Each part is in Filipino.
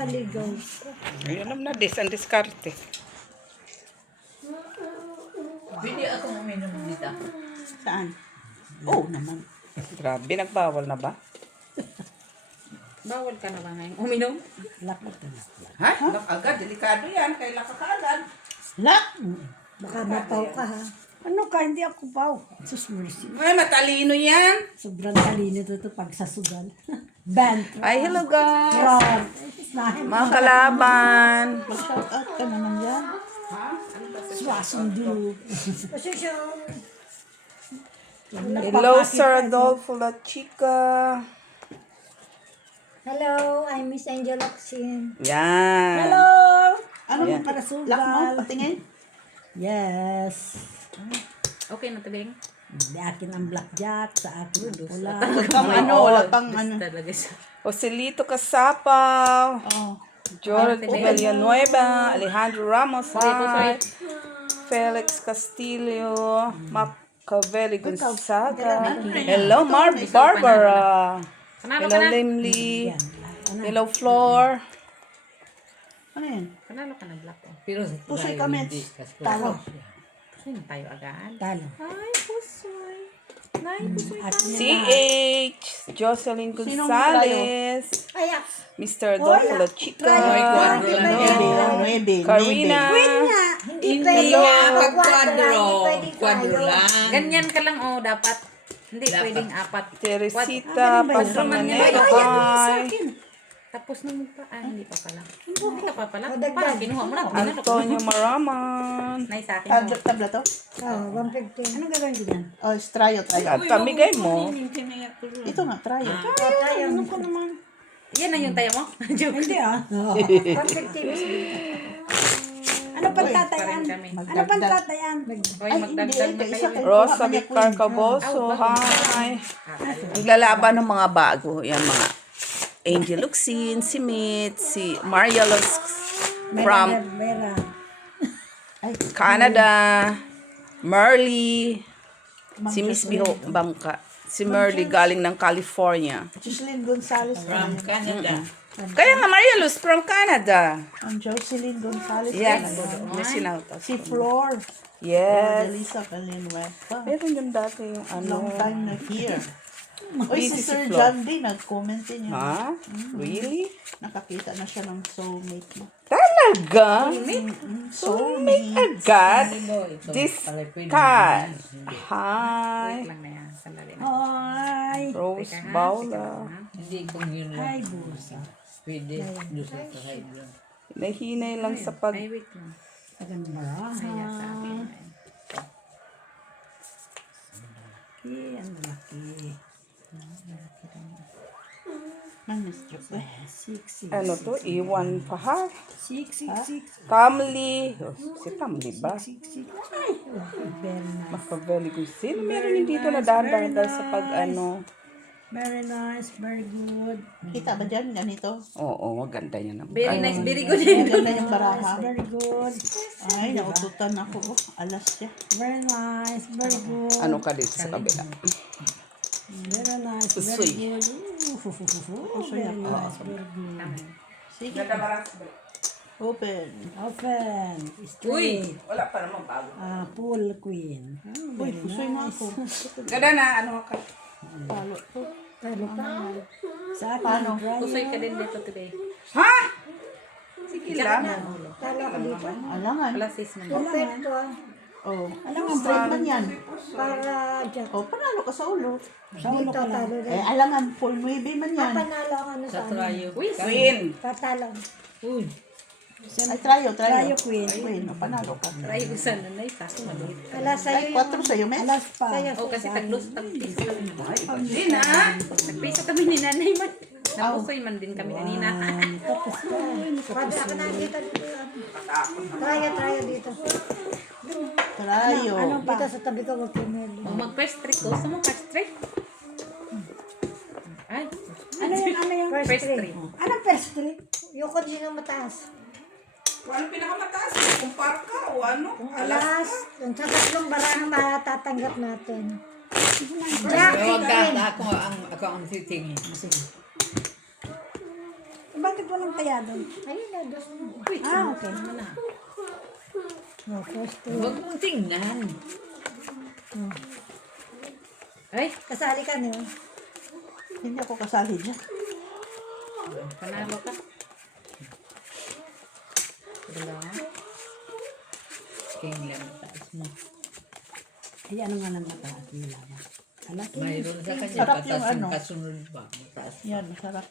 Maligaw. Ay, alam na, ang diskarte. Hindi akong uminom dito. Saan? Oo naman. Grabe, nagbawal na ba? Bawal ka na ba ngayon uminom? Lakot na. Ha? Agad, delikado yan. Kailan ka kaagad. Lak! Baka mapaw ka ha. Ano ka? Hindi ako paw. Sus mercy. Ay, matalino yan. Sobrang talino to pag sa sugal. Band. Ay, hello guys. Ron. Mga kalaban. Mag-shout out ka naman yan. Swasundo. Hello, Sir Adolfo La Chica. Hello, I'm Miss Angel Oxin. Yan. Hello! Ano Yeah. para Lak mo, sugal? patingin. Yes. Okay na tabing. Hindi akin ang blackjack, sa akin ang pula. Pang ano, wala pang ano. Talaga siya. Joselito Casapaw. Oh. Jordan Villanueva. Alejandro Ramos. Hi. Felix Castillo. Macavelli Gonzaga. Hello, Barbara. Panalo Hello, ka na. Limli. Hello, Flor. Ano yan? Panalo ka na black. Pero Pusoy comments. Talo. sino tayo agad? Talo. Ay, pusoy. Nay, pusoy. At CH. Jocelyn Sinong Gonzalez. Ay, Mr. Adolfo La Chica. Nuebe. Karina. hindi pwede pag quadro. Quadro lang. Ganyan ka lang dapat. Hindi pwedeng apat. Teresita Pasamanero. Hi. Tapos nung pa, hindi pa pala. Hindi ka pa pala. Parang kinuha mo na. Antonio Maraman. Nay sa akin. Tabla to? Oh, 150. ano gagawin ko dyan? Oh, strayo, At trayo. pamigay mo. Ito nga, trayo. Ano ko naman? Yan na yung tayo mo. Joke. Hindi ah. 150. Ano pang tatayan? Kami. Ano pang tatayan? Hoy, Ay, hindi. magdagdag na Ito, kayo. isa kayo. Rosa Vicar Caboso. Hi. Naglalaban ng mga bago. Yan mga Angel Luxin, si Mit, si Maria Los from Vera. Canada, Merly, si Miss Biho Bangka, si Merly galing ng California. Jocelyn Gonzalez. From Canada. Kaya nga Maria Luz from Canada. Ang Jocelyn Gonzalez. Yes. May sinautas. Si Flor. Yes. Delisa Calinweta. Meron yung dati yung Long ano. time na here. Oy, Busy si si Sir Flor. John din, nag-comment din yun. Ha? Really? Nakakita na siya ng soulmate mo. Talaga? Soulmate Soulmate. agad? This can. Hi. Lang na yan. Sandali na. Hi. Rose Baula. Hindi kung yun Hi, Busa. pwede. Doon sa kahit lang. Nahinay lang sa pag... Ay, wait lang. Tagang baraha. Kaya sa akin. Ang laki. Man, Mr. Six. Ano to? Iwan pa ha? Six. Tamli. Oh, si Tamli ba? Ay, very nice. Macavelli ko. Sino meron yung dito na dahan sa pag ano? Very nice. Very good. Kita ba dyan? Ganito? Oo, maganda yan. Very nice, very good. Maganda yung baraha. Very good. Ay, naututan ako. Alas siya. Very nice. Very good. Ano ka dito sa kabila? Very nice. Very Usoy. good. Very nice. Very good. Sige. Open. Open. Uy! Straight. Wala pa naman bago. Pool queen. Uy, pusoy na ako. Ganda na, ano ka? Palo to. Talo ka. Sa akin, dry. Pusoy ka din dito today. Ha? Sige lang. Talo ka dito. Alangan. Wala sis man. Open to. Oh. Alangan, straight man yan. Para dyan. Oh, panalo ka sa ulo. Dito talo Eh, din. alangan, full 9 man yan. Panalo ang ano sa ano. Uy, Queen. Tatalo. Ay, trayo. Trayo, queen. Queen, oh, panalo ka. try ko sana na isa. Maliit. Kala Ay, sa'yo 4 sa'yo, men. Alas pa. Oh, kasi taglos tagpiso kami. Hindi na. Nagpiso kami ni nanay man. Napusoy man din kami kanina. Pwede ako nakita dito. Traya dito. Trayo. Dito sa tabi ko mag-email. Oh, mag-first trick ko. Gusto mo first trick? Ay. Ano yung First trick. Anong pastry? Yung kung sino mataas. Ano pinakamataas? Kumpara ka o ano? Alas. Yung sa tatlong barang matatanggap natin. Huwag ka. Ako ang titingin. Bakit walang taya doon? Ayun na, dos mo. Okay. Ano na? Oh, first two. Huwag mong tingnan. Ay, Kasali ka niyo. Hindi ako kasali dyan. panalo ka. Wala. King lang taas mo. Ay, ano nga nang mataas nila ba? Alaki. Mayroon sa kanya Sarap yung patas yung ano. kasunod ba? Mataas. Yan, masarap.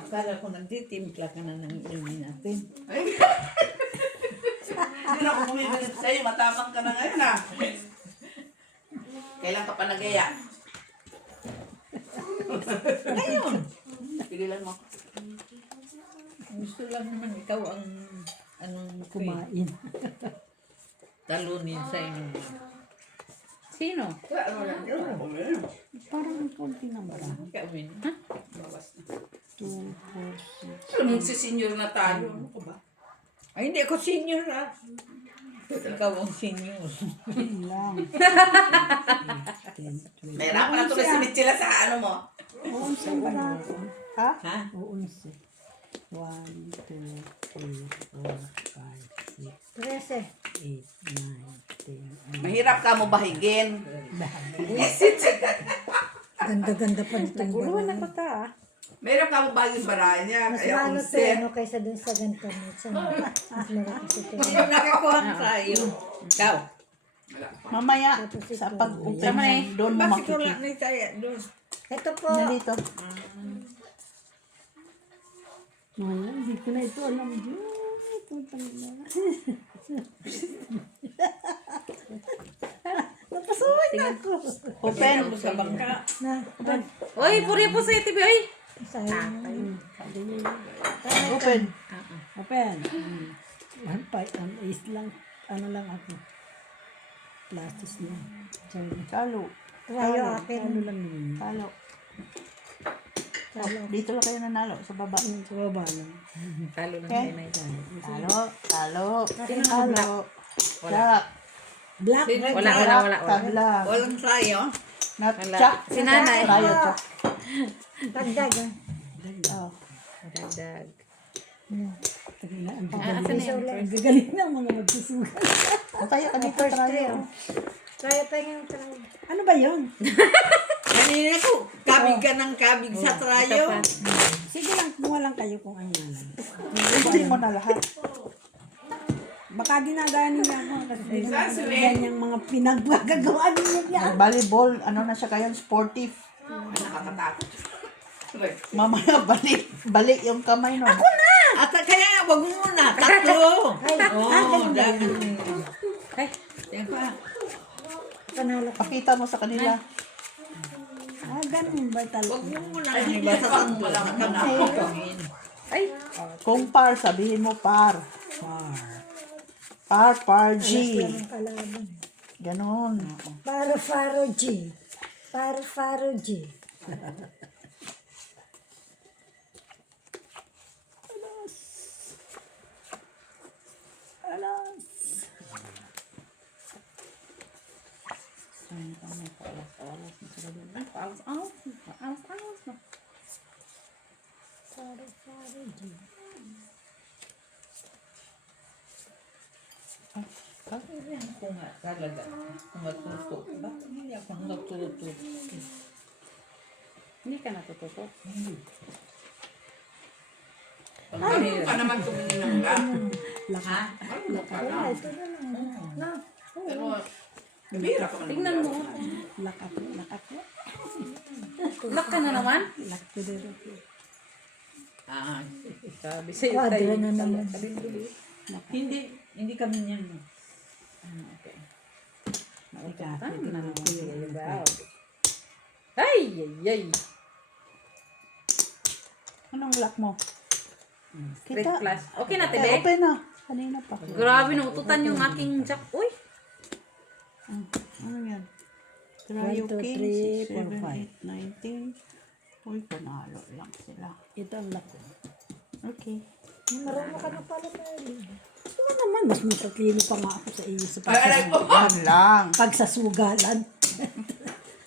Akala ko nagtitimpla ka na ng inumin natin. Hindi na ako bumibilit sa'yo. Matapang ka na ngayon ah. Kailan ka pa nagaya? Ngayon! Pigilan mo. Gusto lang naman ikaw ang anong Kumain. talunin sa inumin. Sino? Parang ang konti na ba? Kawin. Ha? 2, 4, 6. Pero magsisenyor na tayo. Ano ko ba? Ay, hindi ako senior ah. Ikaw ang senior. lang. Mahirapan na ito na simit sila sa ano mo. 11 ba na ako? Ha? Ha? 11. 1, 2, 3, 4, 5, 6, 13. 8, 9, 10. Mahirap ka mo bahigin. Ganda-ganda pa nitong Guluhan barang. ako ta ah. Mahirap ka mo bahigin baraan niya. Mas Kaya malo to unset. ano kaysa dun sa ganito. Mas malaki sa ito. Sino nakakuha tayo? Ikaw. Mamaya, Tapos ito. sa pag-open Sama na eh. mo, doon mo Bakit wala makikita. na tayo doon? Ito po. Nandito. Ngayon, hindi ko na ito alam. Ito talaga. Napasuhan na ako. Open. Ano sa bangka? Na, Oy, puri po sa TV, oy! sayang. Open. Open. One five, is lang, ano lang ako. Classes na. Sorry. Talo. Trayo akin. Ano lang yun. Talo. Oh, dito lang kayo nanalo sa baba. Sa baba lang. Talo lang Okay. tayo na ito. Talo. Talo. Sino Talo. Jack. Black. Wala. Tabla. Walang tayo. Not Wala. Jack. Si nanay. Tayo, Jack. Dagdag ah. Oh. Dagdag. Tagina, ang Asan na yun? ang gagaling ng mga magsusugat. Tayo ka dito. First Tayo. three oh. Trayo pa yung trayo. Ano ba yun? Kanina ko, kabig ka ng kabig sa trayo. Sige lang, kumuha lang kayo kung ano lang. Hindi mo na lahat. Baka ginagaya niya ako kasi hindi naman ganyang mga pinaggagawa niya. Volleyball. Ano na siya kayo? Sportive. Nakakatakot. Mamaya balik. Balik yung kamay no. At kaya, wag mo muna. Tatlo. Oo, dami. Ay, yan pa. Panalo ka. Pakita mo sa kanila. Ganun ba Wag talaga? mo muna. Ay, basta tatlo. Ay, Kung par, sabihin mo par. Par, G. Ang kalaban. Ganon. Faro G. Faro G. Faro G. kaya ko nga talaga. Kung matuto. Bakit hindi ako natuto? Hindi ka natututo? Hindi. Ano pa naman tumingin ng lang? Ha? Ano pa Wala, lang? ito na lang. Na. Pero, bihira ka man. Tingnan mo. Lock ako. Lock ka na naman? Lock ko din. Ah, sabi sa'yo Kwadra na naman. Hindi kami niyan. Okay. Ikapit na naman. Ay, ay. Anong lock mo? Red Kita. plus. Okay na, Eh, Tebe? open na. Kanina pa. Grabe, naututan yung aking jack. Uy! Ano yan? Trayo 1, 2, King, 3, 6, 7, 4, 5. 8, 19. Uy, panalo lang sila. Ito ang lock ko. Okay. Marunong ka na pala, Merly. Ano naman, mas matatino pa nga ako sa iyo sa Yan lang. pagsasugalan.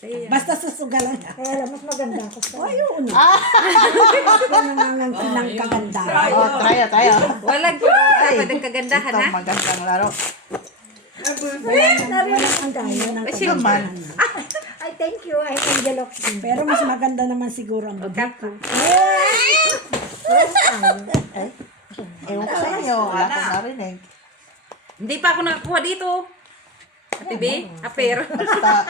Basta sa sugalan. Kaya lang, mas maganda ako sa... Ay, oo na. Ako nangangang kagandahan. Oh, tayo. Walang pag-uusapan ng kagandahan, Ito, ha? magandang laro. Narinig ang dahil. Ng Kasi- kagandahan. Ay, thank you. I'm Angel Oxy. Pero mas maganda naman siguro ang budi ko. Ewan ko sa inyo. Wala akong narinig. Hindi pa ako nakakuha dito. Ate B, pero. Basta,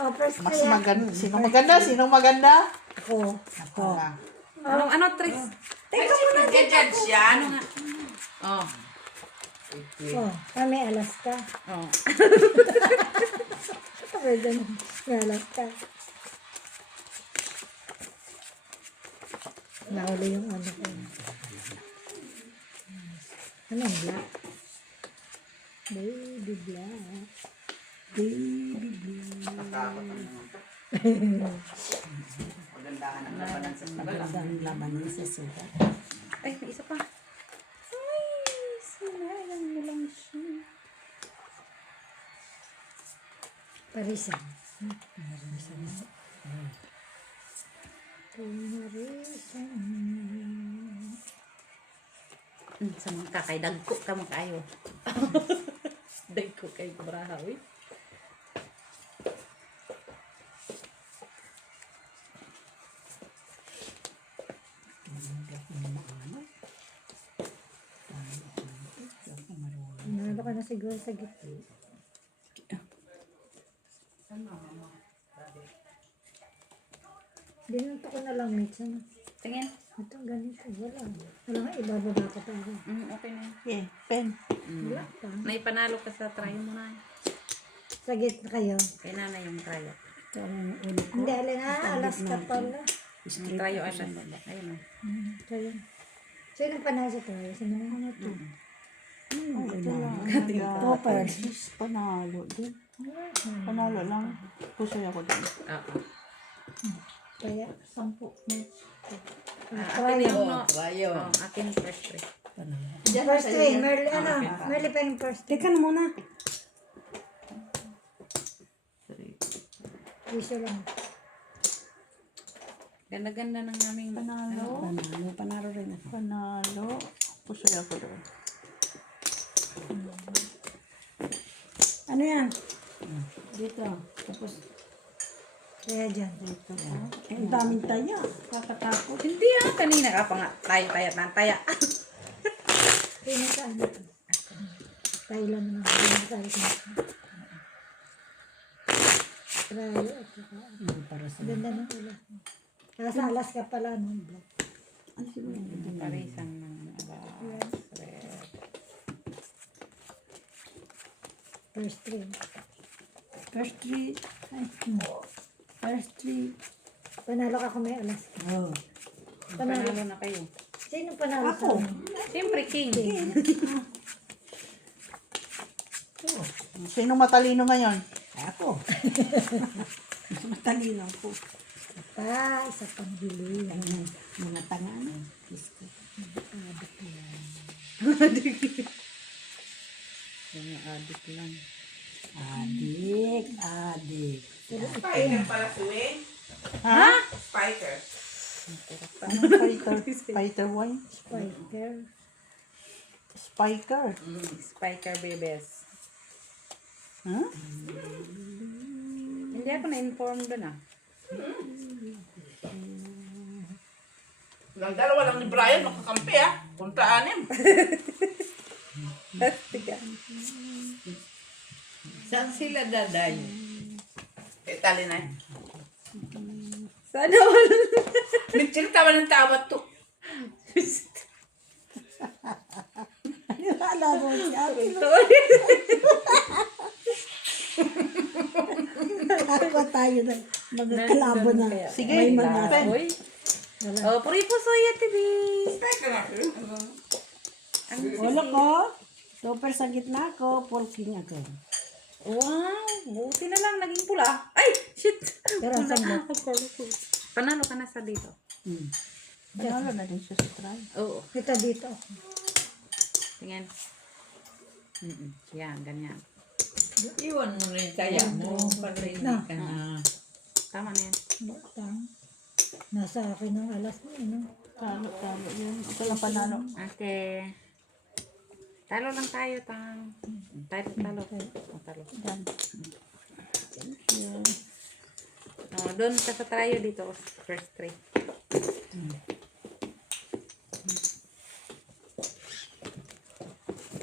Oh, first mas kaya. maganda. Sinong maganda? Sinong maganda? Ako. Wala. Ano, Tris? Teka mo na. Nag-judge siya. Ano nga? Oh. Oh, kami Alaska. Oh. Pwede na. May Alaska. Nauli yung ano ko. Ano yung black? Baby black. Baby blue. Magandahan ang labanan sa sugal. Magandang labanan sa sugat. Ay, may isa pa. Ay, sinayan mo lang siya. Parisan. Parisan. Parisan. Sa mga kakay, dagko ka mo kayo. Dagko kayo brahawi. Nalo ka na siguro sa gitna. Binunta ko na lang, Mitch. Ano? Tingin. Ito, ganito. Wala. Wala nga, ibababa ko pa ako. Okay na yun. Okay, pen. Wala pa. May panalo ka sa try mo na. Sa gitna kayo. Kay nanay yung try. Ito ang ulo ko. Hindi, alin na. Alaska pala. Yung try o alas. Ayun o. Kaya. Sino panalo sa tayo? Sino na ano to? Toppers. Panalo din. Panalo lang. Pusay ako din. Oo. Kaya, 10. Akin yung no. Bayo. Oh, akin first try. First three. Merly, ano? Merly pa yung first three. Teka na muna. Wiso lang. Ganda-ganda ng aming Panalo. Panalo rin ako. Panalo. Pusay ako din. Ano yan? Dito. Tapos, Kaya dyan. ang daming taya. Kakatakot. Hindi kanina ka pa nga. Taya. Sino sa ano to? Tayo lang naman. Sino tayo sa Try at saka. Hindi para sa... Ganda ng ulo. Nasa Alaska pala, no? Black. Parisan ng First three. First three. Ay, first three. Panalo ka kung may Alaska. Oh. Panalo. Panalo na kayo. Sino panalo sa Ako. ano? Siyempre, King. Sino matalino ngayon? Ay, ako. Mas matalino ako. Pa, isa pang bili. Ayan, mga tanga na. Kisko. Yung adik lang. Adik. Spiker pala suwing. Ha? Spiker. Anong fighter? Fighter wine? Spiker. Spiker. Spiker bebes. Ha? Hindi ako na-inform doon ah. Ang dalawa lang ni Brian, makakampi ah. Punta anim. Tiga. Saan sila daday? Itali na. Sana wala. Mitchell, tawa ng tawa to. Wala mo si ate. Ako tayo na. Mga kalabo na. Sige, May mga... pen. Uy. Oh, puri po soya, tibi. Spiker na. Ulo ko. Topper sa gitna ko. Polking ako. Wow, buti na lang naging pula. Ay, shit. Pero saan mo? Panalo ka na sa dito. Panalo na din siya sa try. Oo. Kita dito. Tingin. Yan, ganyan. Iwan mo na yung kaya mo para hindi ka na. Tama na yan. Batang. Nasa akin ang alas mo, ano? Talo yun. Ito lang panalo. Okay. Talo lang tayo, Tang. Talo. Talo. Yan. Doon ka sa trayo dito. First three.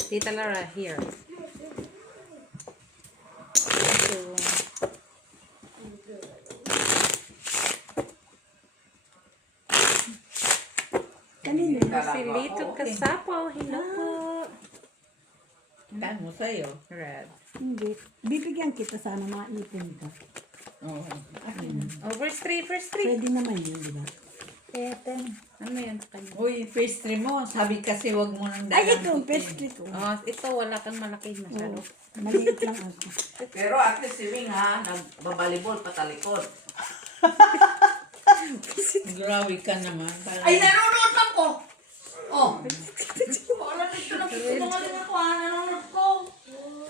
Tita Laura, here. So, Kanino? si Lito Kasapo. Hello po. Kan mo sa'yo. Red. Hindi. Bibigyan kita sana mga ipon ka. Oo. Oh, first three. Pwede naman yun, di ba? Eten. Ano yan sa kanya? Uy, pastry mo. Sabi kasi wag mo nang Ay, dalang ito, puti. pastry ko. Oh, ito wala kang malaki masyado. Maliit lang ako. Pero at least si Wing ha, nagbabalibol patalikod. Grabe ka naman. Ay, nanonood lang ko! Oh! Wala dito nagsusungaling ako ha, nanonood ko.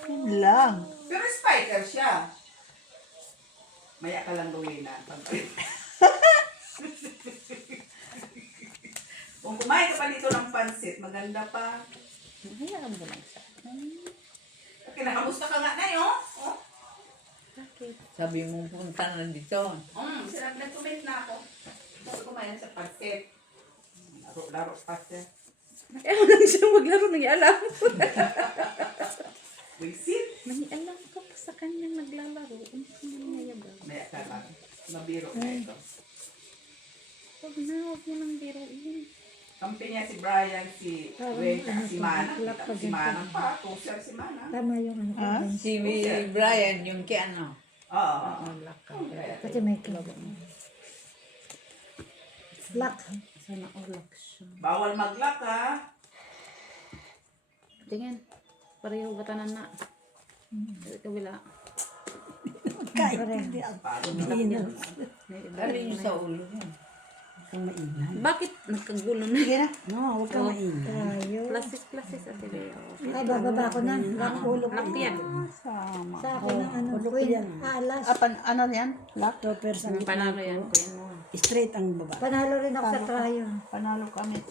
Yun lang. Pero spiker siya. Maya ka lang gawin na. Kung kumain ka pa dito ng pansit, maganda pa. Hayaan mo lang siya. Kinakamusta ka nga na yun? Oh? Bakit? Sabi mo punta na dito. Sarap na tumit na ako. Gusto kumain sa pansit. Laro pa siya. Ayaw lang siya maglaro ng alam. Wisit. Nang-alam ka pa sa kanyang naglalaro. Hindi niya ba? Maya ka lang. Mabiro na ito. Huwag mo nang biruin. Kampi niya si Brian, si Wayne, si Mana. Kita mo si Mana pa. Pusher si Mana. Tama yung ano ko. Si Brian, yung kay ano. Oo. Kasi may club. Black. Sana ulak siya. Bawal mag-lock ha. Tingin. Pareho ba tanan na? Sa kabila. Kahit hindi ako. Maingat. Dali niyo sa ulo niya. Kang maingat. Bakit nagkagulo na? Sige na. No, huwag kang maingat. Tayo. Plasis ate Bea. Ay, bababa ko na. Lock ulo ko. Lock yan. Sama. Sa akin ang ano, ulo ko queen. yan. Alas. Ano yan? Lock. Toppers ang Panalo yan. Kuya mo. straight ang baba. Panalo rin ako sa trayo. Panalo kami.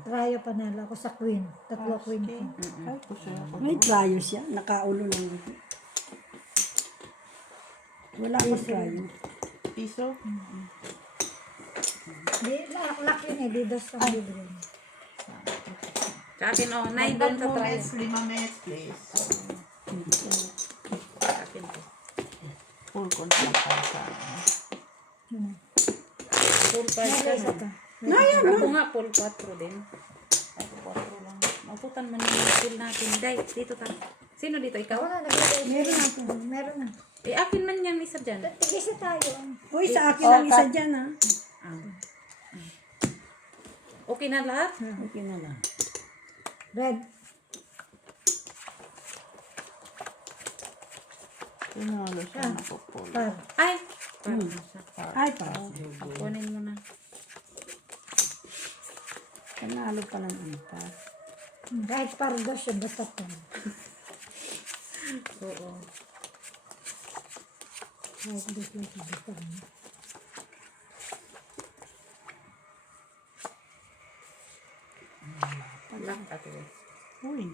Trayo panalo ako sa queen. Tatlo queen ko. Ay, puso ako. May trayo siya. Nakaulo lang ako. Wala akong trayo. Piso. Di, lock yun eh. Di dos ang bibigyan. Sa akin, oh, nay doon sa try. 5 minutes, please. Sa akin, oh. Full contract para sa Full 5 ka Isa na. ka. Ako nga, full 4 din. Ako 4 lang. Maputan mo na yung full natin. Day, dito ta. Sino dito? Ikaw? Ako na, naglagay. Meron na. Meron na. Eh, akin man yan, isa dyan. Tigisa tayo. Uy, sa akin lang isa dyan ha. Okay na lahat? Okay na lang. Red. Pinalo siya na po full. Par. Ay! Parang nasa. Ay, pa. Kunin mo na. Panalo pa lang ang pa. Kahit par dos siya. Basta par. Oo. Kahit dos lang siya. Basta par. Lock at all. Uy.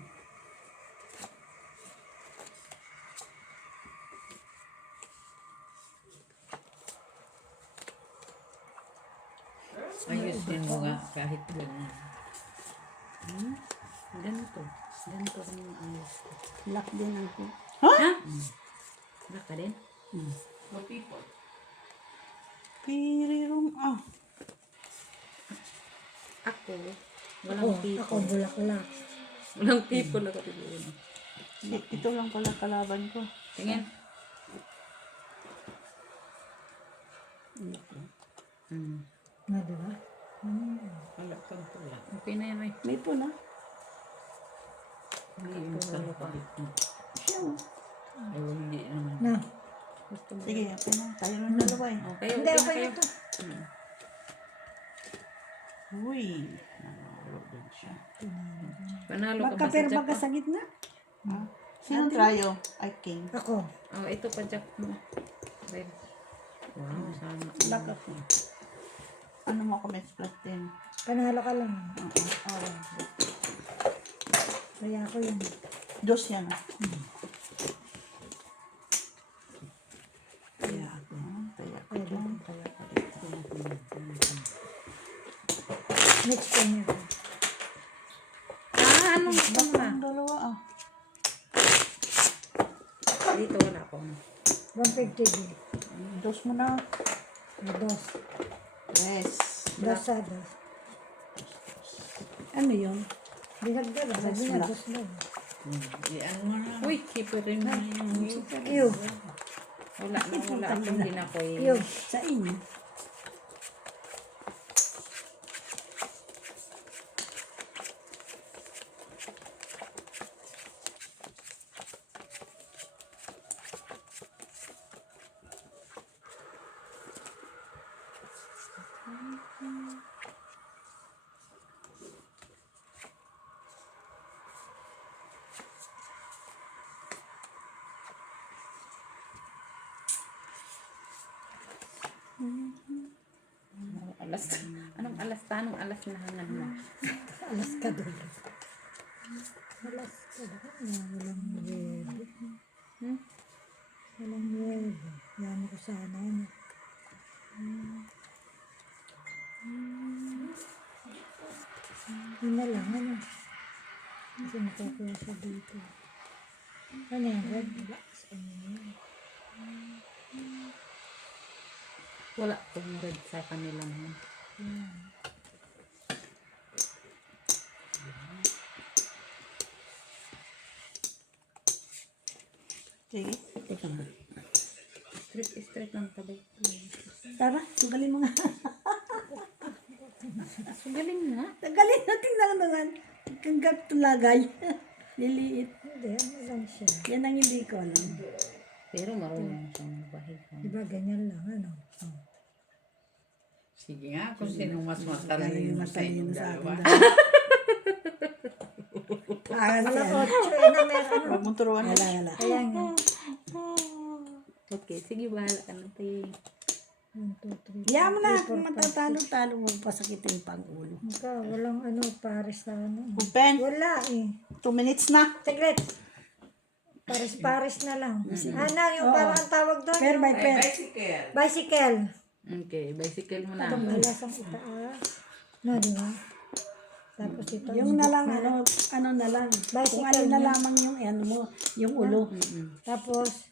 Ayusin mo nga kahit ganyan. Ganito. Ganito rin yung ayos ko. Lock din ako. Ha? Lock ka din? No people. Pirirum. Ah. Ako, walang Ako people. bulak-bulak. Walang people ako tibuon. Ito lang pala kalaban ko. Tingin. Na diba? Wala kang pula. Okay na yan, may. May po na. Hindi yung kapalit mo. Siya. Ay, hindi naman. Na. Gusto mo. Sige, okay na. Tayo ng dalawa eh. Okay, Hindi, okay na okay kayo. na to. Uy. Nanalo din siya. Panalo ka ba sa Magka-perma ka Jack? sa gitna. Sino tayo? Ay, king. Ako. Oh, ito pa Jack mo. Red. Wow, sana. Lock ako. Ano mo ako may split din? Panalo ka lang. Oo. Kaya ako yun. Dos yan. Kaya ako. Kaya ko Pwede. dyan. Kaya ko dito. Next time yun. Anong gusto mo na? Ang dalawa ah. Dito wala ko. 150 din. Dos mo na. Dos. Yes. Dos sa dos. Ano yun? Dinagdaga. Sabi niya, dos lang. Iyan mo na. Uy, kipirin mo na yung Iyo. wala akong ginakoy. Iyo. Sa inyo. Anong alas na hangan mo? Alas ka doon. Alas ka doon. Walang nuwebe. Walang nuwebe. Yan ko sana yan. Yun na lang, ano? Kasi nakakuha siya dito. Ano yan? Red? Wala. Sa inyo yan. Wala pong red sa kanila naman. Sige. Teka nga. Straight lang tabay. Tara, sugalin mo nga. Sugaling na. Tagalin natin lang naman. Hanggang tulagay. Liliit. Hindi, ano lang siya. Yan ang hindi ko alam. Pero marunong siyang magbahay. Diba ganyan lang, ano? Oh. Sige nga, kung sino mas matalino sa inyong dalawa. Ayan Wala siya. 8 na meron. Huwag mong turuan. Wala. Kaya nga. Okay, sige, bahala ka na tayo. 1, 2, 3. Hiya mo na. Kung matatalo-talo mo, pasakitin pang ulo. Maka, walang ano, pares na ano. Open. Wala eh. 2 minutes na. Saglit. Pares-pares na lang. Ano, yung parang ang tawag doon? Pair by pair. Bicycle. Bicycle. Okay, bicycle mo na. Itong alas ang itaas. No, di ba? Tapos ito. Yung na lang, ano na lang. Kung ano na lamang yung ano mo, yung ulo. Tapos,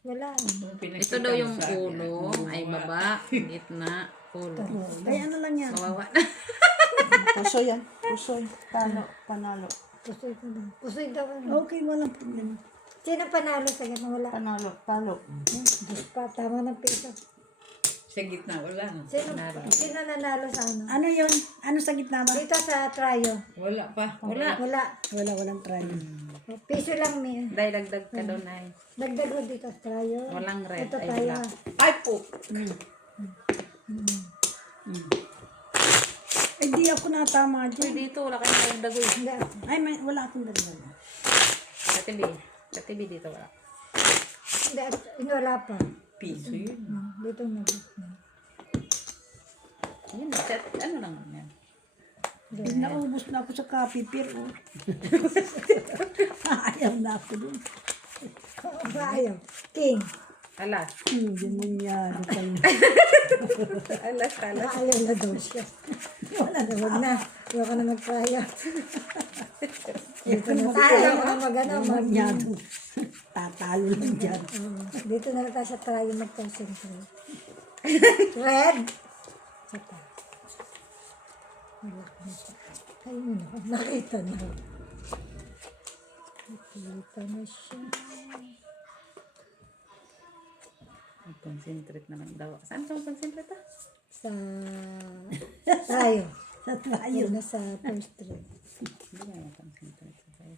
wala. Ito daw yung ulo, ay baba, gitna, ulo. Kaya ano lang yan. Kawawa na. Puso yan. Puso. Talo. Panalo. Pusoy ko daw. Pusoy daw. Ano. Okay, walang problema. Sino panalo sa ganun? Wala. Panalo. Talo. Diyos pa, tama ng piso. Sa gitna, wala. Sino nanalo sa ano? Ano yun? Ano sa gitna ba? Dito sa tryo. Wala pa. Wala. Wala. Walang try. Piso lang may. Dahil dagdag ka daw na Dagdag ko dito sa tryo. walang red, Ito ay tayo. black. Ay po. Eh, di ako natama Uy, dyan. dito, wala kayong dagdag. Hindi. Ay, wala akong dalawa. Sa TV dito wala. Hindi, wala pa. Piso yun. Dito na. Yun, ano lang yan. Naubos na ako sa coffee pero ayaw na ako dun. Ayaw. King. Alas. Demonyan kayo. Alas. Ayaw na daw siya. Wala na, wag na. Huwag ka na mag-tryo. Dito na tayo. Mag-ano. Demonyado. Tatalo lang dyan. Dito na lang tayo sa tryo mag-concentrate. Red. Sata. Wala ka na siya. Ayun na. Nakita na. Nakita na siya. Concentrate naman daw. Saan ka concentrate ah? Sa tryo. Sa tayo. Ayun na sa first tryo. Hindi na concentrate sa tayo.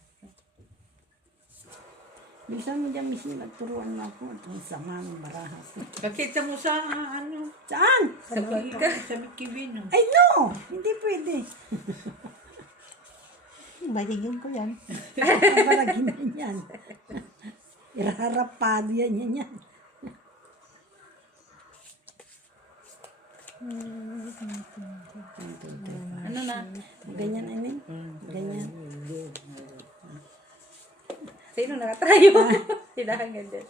Minsan mo dyan, misin, nagturuan mo ako. At ang sama ng baraha ko. Kakita mo sa ano? Saan? Sa Kibino. Ay, no! Hindi pwede. Bahigin ko yan. Paparagin yan. Iraharapado yan. Ano na? Ganyan, ganyan. Sino nakatrayo? Hilahan ganyan.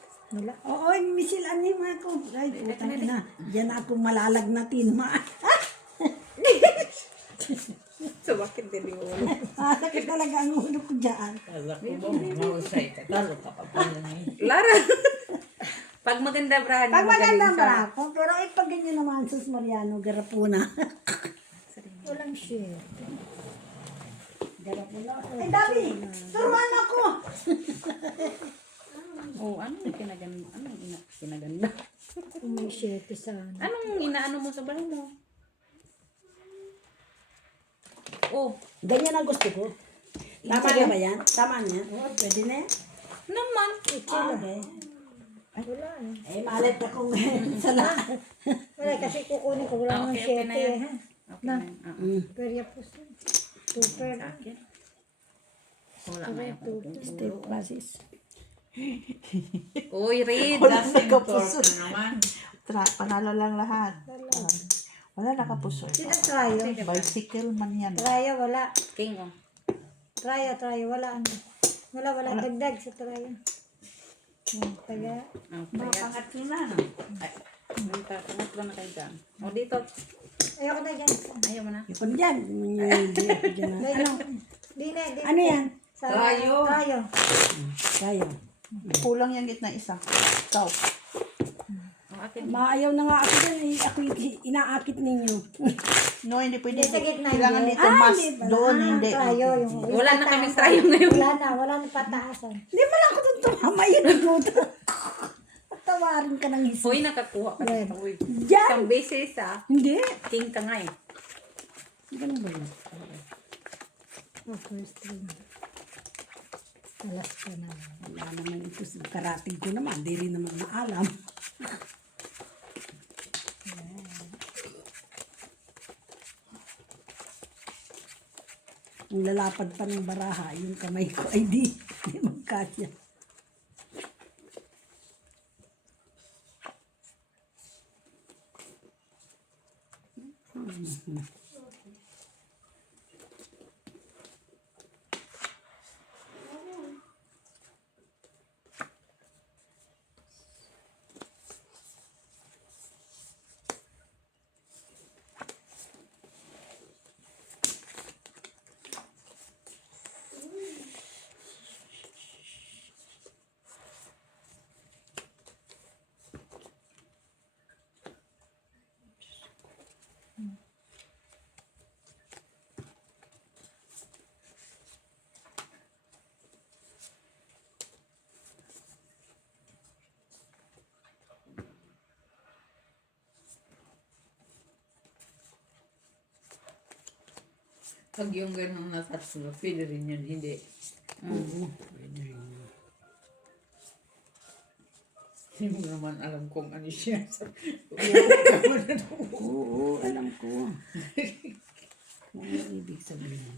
Oo, misil anima ko. Ay, putang ina. Diyan ako malalagnatin, ma. Sumakit din yung ulo. Sakit talaga ang ulo ko dyan. Kala ko ba, mahusay ka. Talo ka pa pala ngayon. Lara! Pag maganda brahan, Pag maganda magaling ba ako, pero pag ganyan naman, sus Mariano, garapuna. Walang share. Garapuna. Ay, dami! Turuan ako! Oh, anong kinaganda? Anong kinaganda? Kung may share sana. Anong inaano mo sa balay mo? Oh, Ganyan ang gusto ko. Tama na ba yan? Tama na yan? Oo, pwede na yan. naman. Okay. Wala eh. Eh, malit akong sa lahat. Wala kasi kukunin ko. Wala nang Okay share na yan. ha. Okay na yan. Perya po siya. Super. Sa akin. Wala na yung Step classes. Uy, read. Wala nakapuso. naman. Panalo lang lahat. Wala nakapuso. Sino trayo? Bicycle man yan. Trayo, wala. King, oh. Trayo, wala. Wala. Dagdag sa trayo. Kaya, Oh, kaya. Pangatlo na, no? Pangatlo na kayo dyan. O, dito. ayoko na dyan. Ayaw mo na. Ipon dyan. Hindi ako dyan. Ano? Di na. Ano yan? Trayo. Tayo. Kulang yung gitna isa. Ikaw. O, akin. Maayaw na nga ako dyan. Ako inaakit ninyo. No, hindi pwede. Sa gitna Kailangan hindi. dito mas. hindi pala. Doon, hindi. Trayo. Yung Wala na kaming trayo ngayon. Wala na pataasan. Hindi mo lang ako doon tumama yun. Puta. Tawarin ka ng isa. Uy, nakakuha ka na. Uy. Diyan! Isang beses, ah. Hindi. King ka nga, eh. Ganun ba yun? First ring. Talas ka na. Wala naman ito sa karating ko naman. Hindi rin naman maalam. Ang lalapad pa ng baraha, yung kamay ko ay di magkasya. Pag yung ganun na tatlo, pwede rin yun, hindi. Hindi mo naman alam kung ano siya. Oo, alam ko. Kung ano ibig sabihin.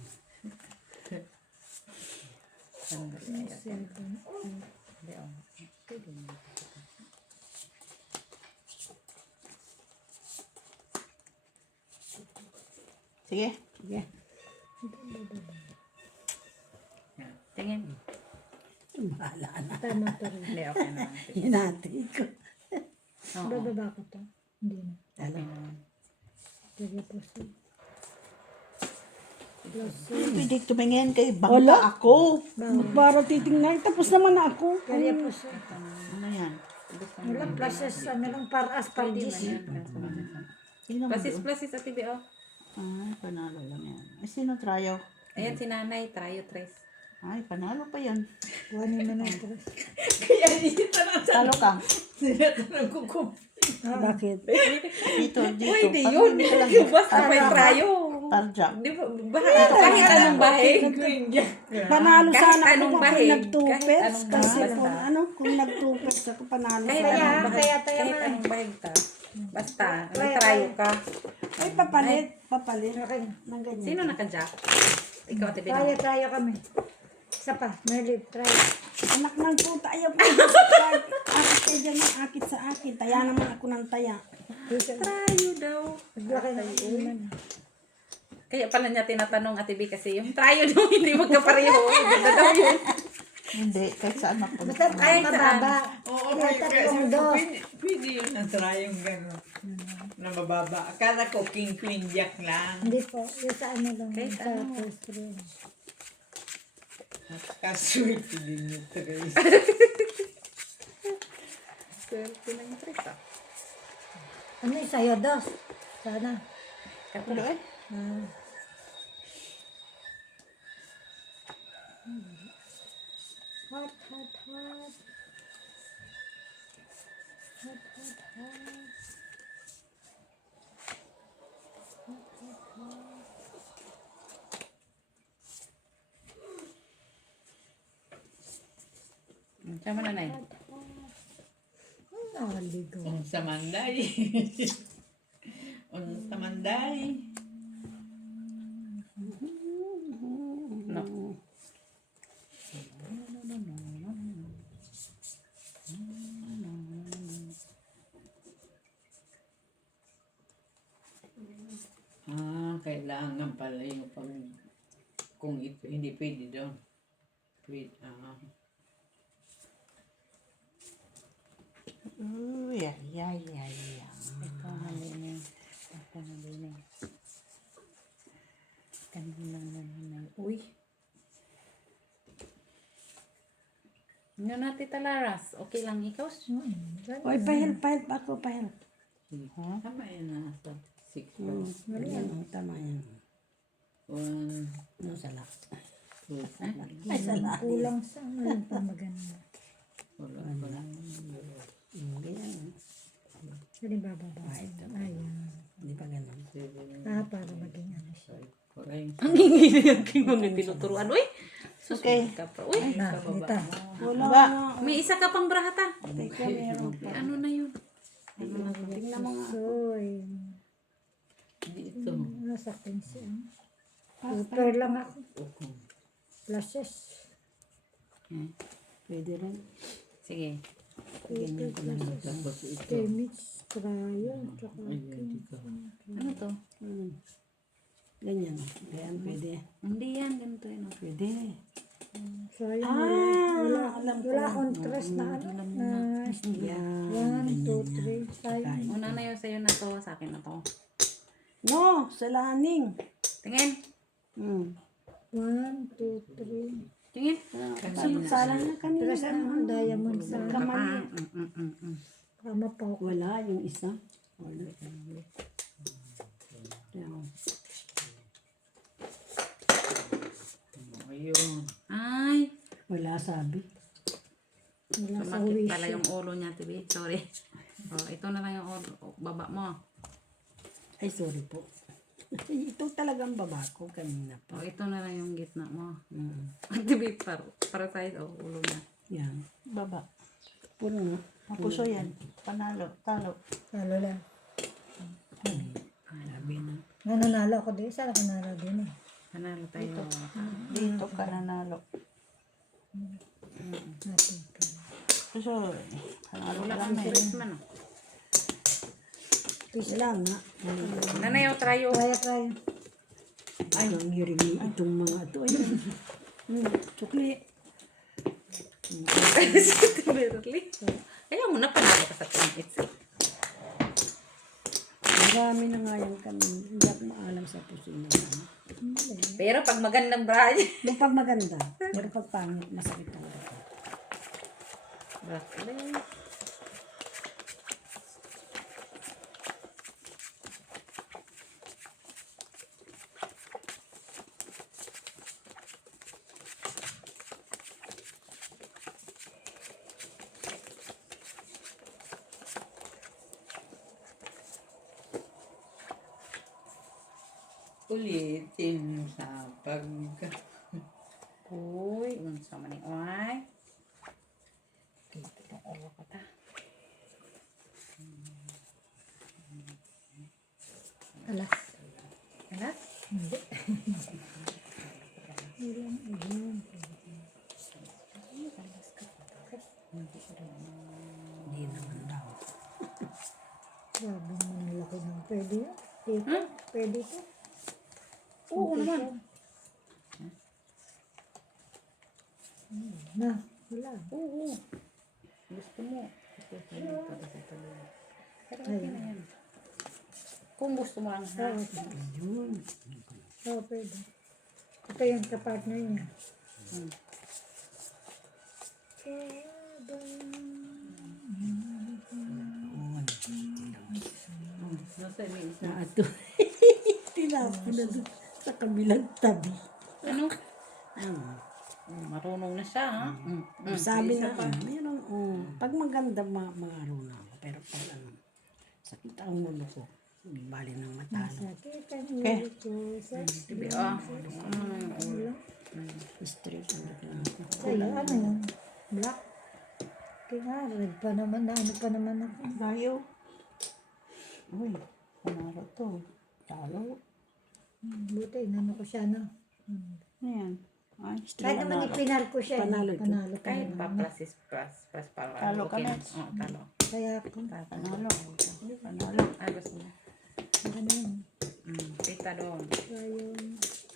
Sige. Sige. Tingin. Bahala na. Tama pa rin. Hindi, okay na. Hinati ko. Oo. Bababa ko to. Hindi na. Okay na. Perya po siya. Pwede tumingin kay Wala. bangka ako. Para titingnan. Tapos naman na ako. Perya po siya. Ano yan? Wala pluses. Ano lang paras pardis. Sino mo doon? Plasis at TV, oh. Ay, panalo lang yan. Ay, sino trayo? Ayan si nanay, trayo tres. Ay, panalo pa yan. Kuhanin mo ng tres. Kaya dito na Talo ka. sinatanong ko kung Bakit? Dito. Pwede Pag yun. hindi ka lang Basta may trayo. Tarja. Di ba? Kahit anong bahig. Panalo Kahit sana ako anong kung bahig. nagtupes. Kahit anong Kasi bahig. kung ano, kung nagtupes ako, panalo Kahit sana. anong bahig. kaya Kahit man. anong bahig ka. Basta, may trayo ka. Ay, papalit. Okay. Ng ganyan. Sino naka-jack? Ikaw, Ate Bina. Tayo kami. Isa pa, Merly, try. Anak ng puta, ayaw po. Akit kayo dyan ng akit sa akin. Taya naman ako ng taya. Trayo daw. Naglaki na iman. Kaya pala niya tinatanong Ate B kasi yung trayo daw hindi magkapareho. Ganda daw yun. Hindi, kahit saan ako. Basta ay mababa. Oo, Kaya tatlong dos. pwede yun ang try yung gano'n. Na mababa. Akala ko king queen jack lang. Hindi po, yung sa ano lang. Kahit Sa ano. first room. Kaswerte din yung Trace. Swerte na yung tres ah. Ano yung sa'yo, dos? Sana. Katlo eh. Ah. Hot, hot, hot. Hot, hot, hot. Sama na na Naligo. Unsa manday. Unsa manday. No. Kailangan pala yung pag kung ito hindi pwede daw. Pwede, Uy, ay, ay, ay, ay. Ito na din. Ito na din. Kanina na. Uy. Ano na, Tita Laras? Okay lang ikaw? Oy, pahilp ako, pahilp. tama yan na sa 6 Yan, tama yan. 1, Ano sala? 2, Ay, sala. Kulang sa ano lang pa maganda. wala. Ganyan. Sali bababa. Ayan. Hindi pa ganun. 7, Para maging ano siya. 8, Ang hingin yung tinuturuan. Uy! Okay. Ka pa. Uy! Na, dito. Wala na. May isa ka pang brahata. Teka, meron pa. Ano na yun? Tingnan mo nga. Soy. dito. Nasa 15. Super lang ako. Flashes. Pwede rin. Sige. Ganyan ko lang. Tapos ito. Chemits. Cryo. Tsaka Ano to? Ganyan. Ganyan, pwede. Hindi yan. Ganito yun. Pwede. sayang. Ah, alam ko. Wala contrast na ano. Na Yan. 1, 2, 3. Sayang. Una na yun sa'yo na to. Sa akin na to. No, sa laning. Tingin. 1, 2, 3. Tingin. Salang na kanina. Pero saan ang diamond sa Kamali. kama pa ako. Wala, yung isa. Wala. Yan. Ayun. Ay. Wala sabi. Wala sa Sumakit wish. pala yung ulo niya, Tibi. Sorry. Oh, ito na lang yung ulo. Baba mo. Ay, sorry po. Ito talagang baba ko kanina pa. Oh, ito na lang yung gitna mo. Mm. Tibi, para tayo. Oh, ulo niya. Yan. Baba. Puno na. Mapuso yan. Panalo. Talo. Talo lang. Sabi na. Nananalo ako din. Saan ako nanalo din eh. Panalo tayo. Dito ka nanalo. Natin ka. Puso. Panalo Wala ka kang lang eh. series man. Oh. Peace lang ha. Nanay, oh, try oh. Kaya. Ay, ang hiring itong mga ito. Ay, sukli. Berly. Ayaw mo na panalo ka sa 10-8. Marami na nga yan kami. Hindi ako maalam sa puso niya. Pero pag magandang bra, Yung pag maganda, pero pag pangit, masakit ang ito. Berly. Ulitin sa pag... Uy, unsa man ni oy. Dito yung ulo ko ta. Alas. Alas? Hindi. Ilang iyon. Hindi naman daw. Grabe naman ang laki ng pwede yun. Dito, pwede ito. Oo naman. Na, wala. Oo. Gusto mo. Pero okay na yan. Kung gusto mo lang ha. Yun. Oo, pwede. Ito yung kapartner niya. Nasa may isa. Na ato. Tinapon na doon sa kabilang tabi. Ano? Ano? Marunong na siya ha. Sabi na, meron, pag maganda marunong ako. Pero pag sakit ang mulo ko, hindi bali ng matalo. Sakit ang ulo ko. Diba? Ah. Straight ang lang ako. Sa'yo, ano yun? Black? Kaya nga, red pa naman. Ano pa naman ako. Bayo. Uy, panalo to. Talo. Buti, inano ko siya, no? Ano yan? Ay, Kahit naman ipinal ko siya. Panalo ito. Panalo ka Kahit pa naman. plus para. Talo ka okay na. Oo, talo. Kaya ako. Panalo. Panalo. Ah, gusto mo. Ano yun? Pita doon. Rayon.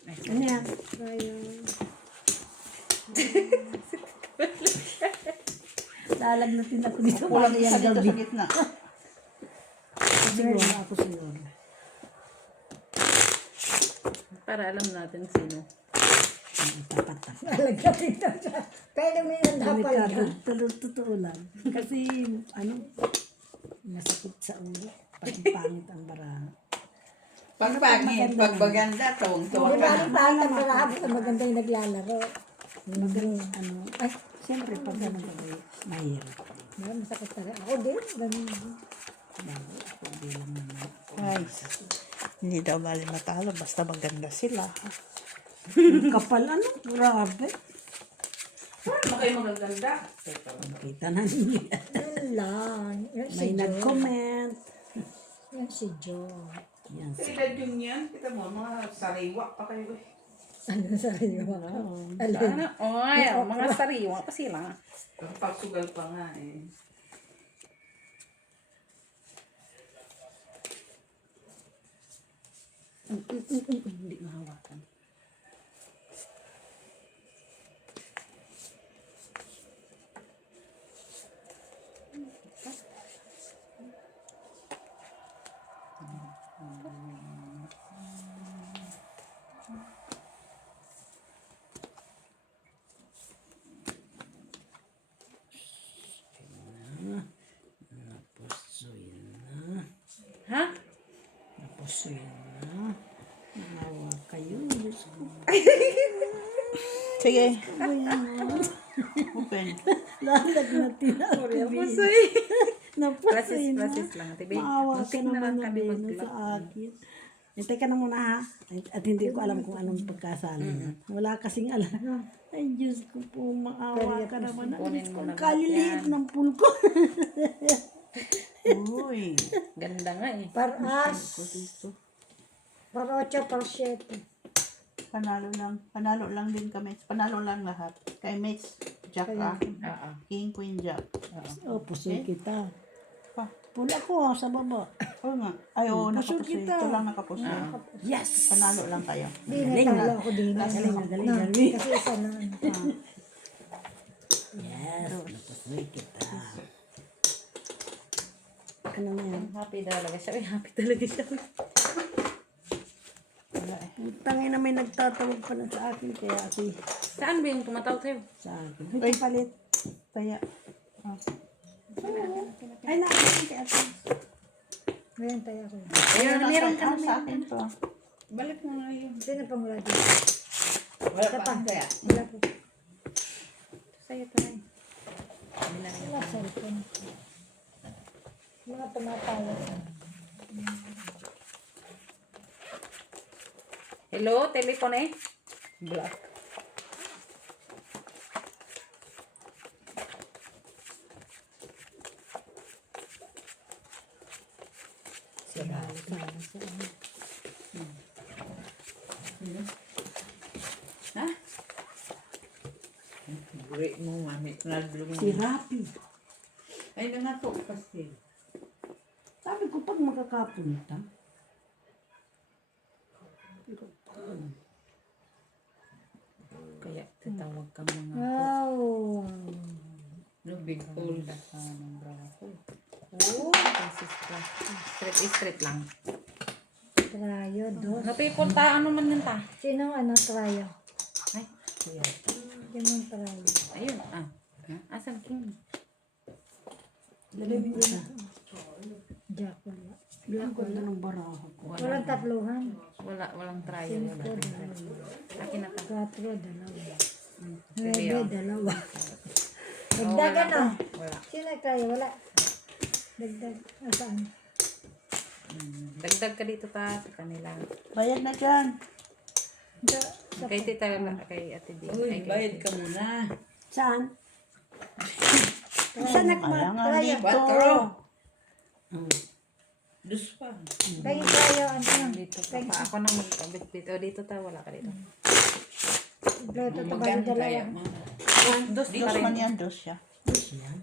Ano yan? Rayon. Lalagnatin ako dito. Kulang Bali isa ang dito gabi. sa gitna. Siguro ako siguro. Para alam natin sino. Tapat-tapat. Alagdating daw siya. Kaya naman yung hapal ka. Totoo lang. Kasi, masakit sa ulo. Pag pangit ang baraha. Pag pangit, pag maganda, tuwang-tuwa Di ka. ba rin pahit ang marami sa maganda yung naglalaro? Ay, siyempre, pag ano ba, mahirap. Masakit talaga. Ako din. Ganun din. Ako di lang naman. Ay, hindi daw bali matalo. Basta maganda sila. Ang kapal, ano? Grabe. Paano kayo magaganda? Kita na niya. Yun lang. Yan si May Joe. nag-comment. Yan si Joe. Yan. Sila yung yan, kita mo, mga sariwa pa kayo. Ano sa iyo? Alin? Sana, oy, mga sariwa pa sila. Pagsugal pa nga eh. Hindi mahawakan. Napusoy na. Ha? Napusoy na. Nahawa kayo. Diyos ko. Sige. Open. Lalagnatin ako. Pusoy. Napusoy na. Process lang. Tibi, Maawa ka muntik na lang naman na kami Beno mag-vlog. sa akin. Hintay ka na muna ha. At hindi ko alam kung anong pagkasali niya. Wala kasing alam. Ay Diyos ko po, maawa ka naman. Ay, Kunin Diyos mo ko, na ang kaliliit ng pulko. Uy. Ganda nga eh. Paras. Par 8, par 7. Panalo lang. Panalo lang din kami. Panalo lang lahat. Kay Mix, Jack ah. Oo. King, Queen, Jack. Oh, pusoy kita. Pa. Pula ko sa baba. Oo nga. Ay, oo, Puso nakapusoy. kita. Ito lang nakapusoy. Yes! Panalo lang kayo. Di natalo ako din. Galing na, galing, Na, galing. kasi isa na. Yes, napusoy kita. Ano na yan? Happy talaga siya. Uy, happy talaga siya. Wala eh. Tangin na may nagtatawag pa na sa akin. Kaya ako Saan ba yung tumatawag sa'yo? sa akin. Uy, palit. Kaya. Ah. Ay, nakakita kay ate. Ngayon tayo ako. Ayun, meron ka Ah, sa akin to. Balik mo nga yun. Sino pang wala dito? Wala pa kaya. Wala po. Sa'yo tayo. Wala cellphone. Mga tumatawag. Hello, telephone eh. Black. Ha? Great mo, mami. Nalulung Si Rapi. Ay, nangato kasi. Sabi ko, pag makakapunta. Kaya tatawag ka mga Wow. No, big old. ng braso. Oh, straight lang. Trayo, dos. Napipunta, ano man yun ta? Sino ano trayo? Ay, kuya. Sino trayo? Ayun, asan king? Dali mo na. Jack wala. Black wala ng baraho ko. Walang tatluhan. Walang trial. Cinco, dalawa. Akin na ta. Quatro, dalawa. Sige, Nueve, oh. dalawa. Dagdagan na. Wala. Sino trayo? Wala. Dagdag. Saan? Dagdag ka dito ta sa kanila. Bayad na dyan. Sa Kay tita, kay ate Di. Uy, bayad ka muna. Saan? Saan Kaya nagma? nga Trayo. dito. Patro. Oh. Dus pa. Kayo trayo, ano yun? Dito pa. Ako nang magkabit. O dito ta, wala ka dito. Bloto, tabayo, Maganda dalawa. kaya, ma. Dos Dos man yan, dos siya. Yan.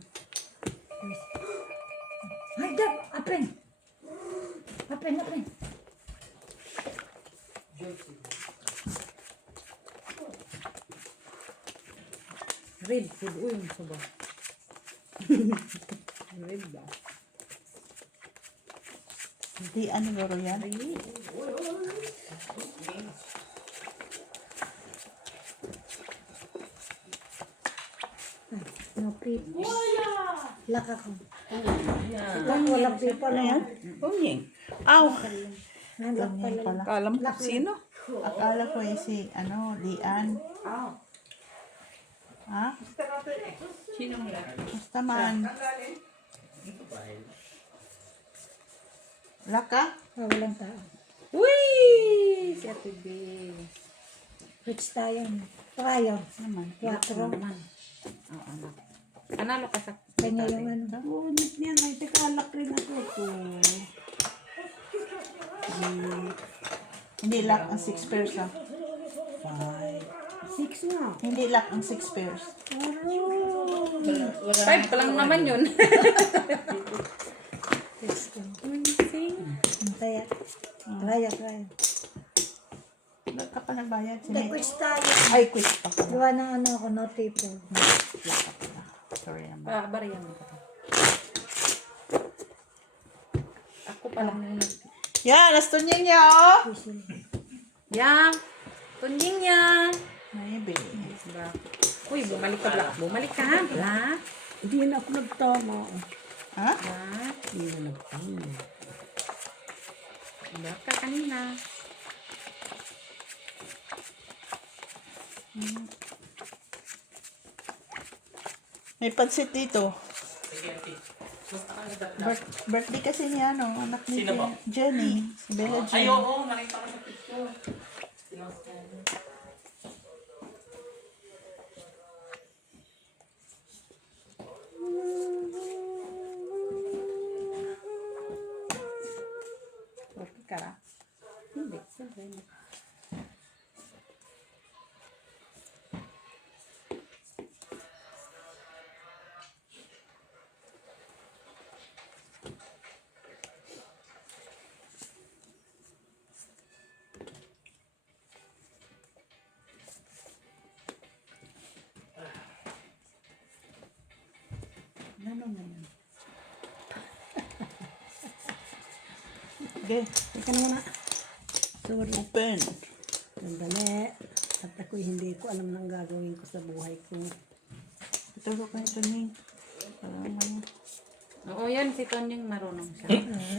Ay, dap! Apin! Apin, apin. Red food. Uy, ang saba. Red ba? Hindi, ano garo yan? No people. Laka ko. Lang walang people. Ano yan? Unying. Aw, Nalak Yan pala. pala. alam ko sino. Akala ko si, Lian. Ha? Sinong lahat? Basta man. Laka? Ah, walang tao. Uy! Si ate B. Rich tayo. Trayo. Naman. Quatro. Naman. Oo, anak. Panalo ka sa Kanya yung ano. Ngunit niyan ay takalak rin ako to. Hindi lock ang 6 pairs ah. 6 nga. Hindi lock ang 6 pairs. Five pa lang naman yun. Rich ka. Kaya. Trayo, trayo. Ba't ka pa nagbayad? Rich tayo. Ay, quiz pa. Gawa ng ano ako, no people. Laka pala. Sorry naman. Bariyan mo ka. Ako pa lang yung Yan, nastunyin niya oh! Yang! Tunjing yang! Maybe. Uy, bumalik ka, Black. Bumalik ka, Black. Hindi na ako nagtama. Ha? Black. Hindi na nagtama. Black ka kanina. May pansit dito. Birthday kasi niya, no? Anak ni Jenny. Si Bella Jenny. Oo, nakita ko sa picture. Bakit ka ra? Hindi, siyempre hindi. Ano naman? Okay, Teka na muna. Sorry. open. Sandali. At ako'y hindi ko alam nang gagawin ko sa buhay ko. Ituro ko ito ni. Parang ano. Oo, yan. Si Tonying marunong siya.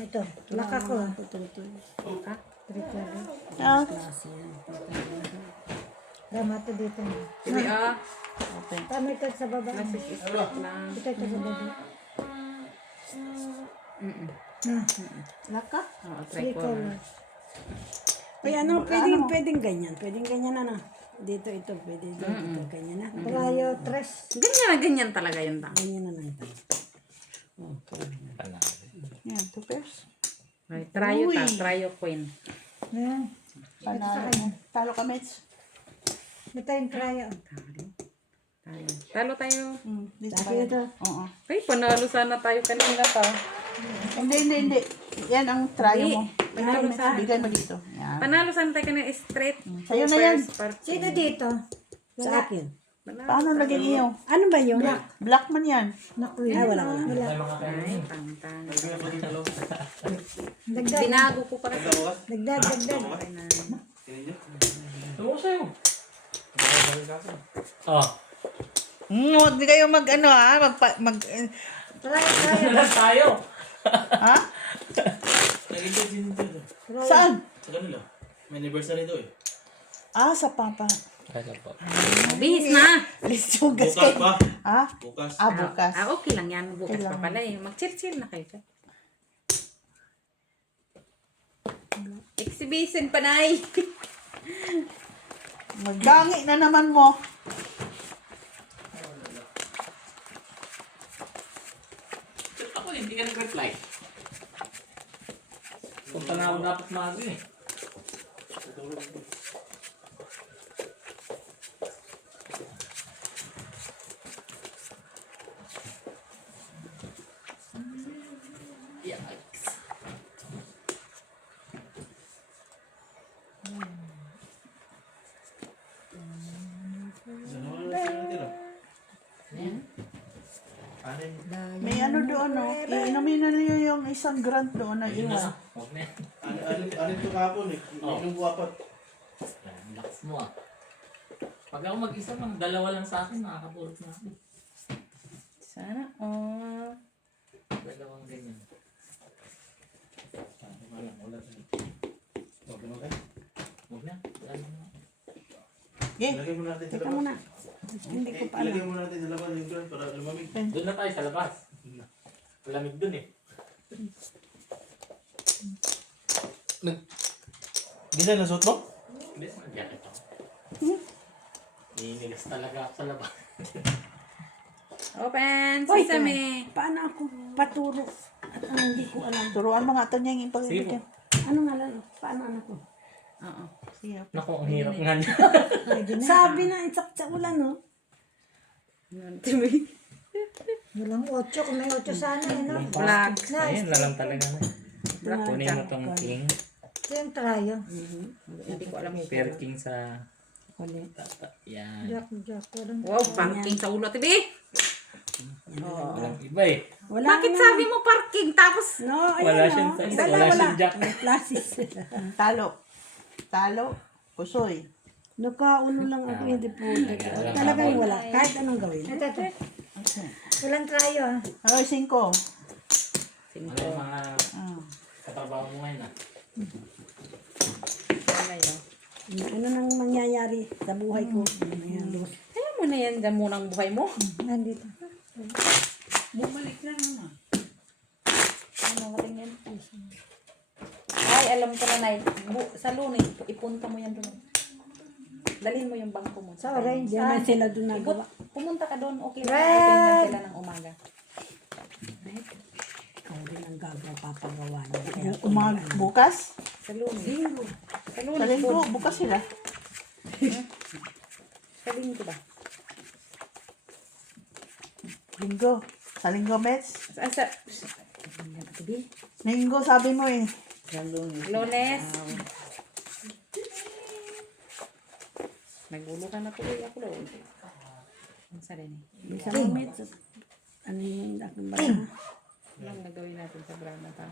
Ito. Laka ko. Ha? Tripod. Ah, Klase yan. Dama ito dito. Sabi, open. Tama ito sa baba. nasa straight lang. Ito ito sa baba. Laka? Oo, Three try ko. colors. Uy, ano, pwedeng ganyan. Pwedeng ganyan na. Dito, ito. Pwede dito, ganyan na. Trayo, tres. Ganyan talaga yun ta. Ganyan na lang ito. Oh, Yan, 2 pairs. Ay, tryo ta. Uy. Tryo queen. Panalo. Talo ka, mates. Ito yung trayo. Talo. Talo tayo. Dito Sa tayo. akin ito. Oo. Ay, panalo sana tayo kanina pa. Hindi. Yan ang tryo mo. Panalo sana. Bigay mo dito. Yan. Panalo sana tayo kanina straight. Sa'yo na yan. Sino dito? Sa akin. Paano naging iyo? Ano ba yun? Black man yan. Naku, Ay, wala. Ay, tang-tang. Dagdag. Binago ko pa kasi. Dagdag. Okay na. Ano sa'yo? Oh. Huwag di kayo mag ano ha. Try. Nalas tayo. Ha? Nag-invite din dito. Saan? Sa kanila. May anniversary daw eh. Sa papa. Bihis na.Lisugas Bukas kayo. pa. Ha? Bukas. Bukas. Okay lang yan. Bukas Okay pa lang. pala eh. Mag-chill-chill na kayo. Exhibition pa na eh. Magdangi na naman mo. Ako hindi ka nag-reply. Kung panahon dapat maaga eh. Saan naman na sila natira? Anin. May ano doon, no? Iinumin na niyo yung isang grant doon na iwan. Huwag na yan. Anin to kahapon eh. Oh. Inom ko apat. Yan, lakas mo ah. Pag ako mag-isa, mang dalawa lang sa akin, nakakapulot na ako. Sana all. Dalawang ganyan. Wala sila. Okay na kayo? Huwag na. Wala na. Ilagay mo natin sa Teka labas. muna. Hindi ko pa Ilagay alam. mo natin sa labas yung ground para lumamig. Doon na tayo sa labas. Malamig dun eh. Gisa na suot mo? Hindi, mag-jacket ako. Inigas talaga ako sa labas. Open. Hoy, Sesame. paano ako paturo? At hindi ko alam. Turuan mo nga ito niya yung Sige po. pag-ibig. Ano nga lang? Paano ano ko? Oo. Sige. Naku, ang hirap nga niya. Sabi na, isak sa ulan, no? Walang 8. Kung may 8 sana, no? Black. Ayun na lang talaga na. Kunin mo tong king. Ito yung tryo. Hindi ko alam yung Pair king sa... Ulit. Yan. Jack. Walang Wow, parking sa ulo, tibi. Walang iba eh. Wala Bakit na. sabi mo parking tapos No, ayan, Wala no? siyang size. Wala, Wala wala. siyang jack. May classes. Talo. Pusoy. Nakauno lang ako, hindi po. Talagang wala. Kahit anong gawin. Ito. Walang tryo, ah. Ano, 5. Ano yung mga katrabaho mo ngayon ah? ano yun? Ano nang mangyayari sa buhay ko? Ayan, Lord. Alam mo na yan, dyan muna ang buhay mo. Nandito. Bumalik na naman. Ano, matingin. Ay, alam ko na, Nay. Sa lunes, ipunta mo yan doon. Dalhin mo yung bangko mo. Sa orange. Hindi naman sila doon nagawa. Pumunta ka doon, okay lang. Red! Open na sila ng umaga. Ikaw din ang gagawa, papagawa niya. Kaya Bukas? Sa lunes. Sa Sa lunes linggo, po. bukas sila. Sa linggo ba? Linggo. Sa linggo, Mets. Sa Linggo, sabi mo eh. lunes. Nagulo ka na tuloy ako doon. Ang sa rin eh. bisa moment. Ano yung aking bala? Anong nagawin natin sa brana pa?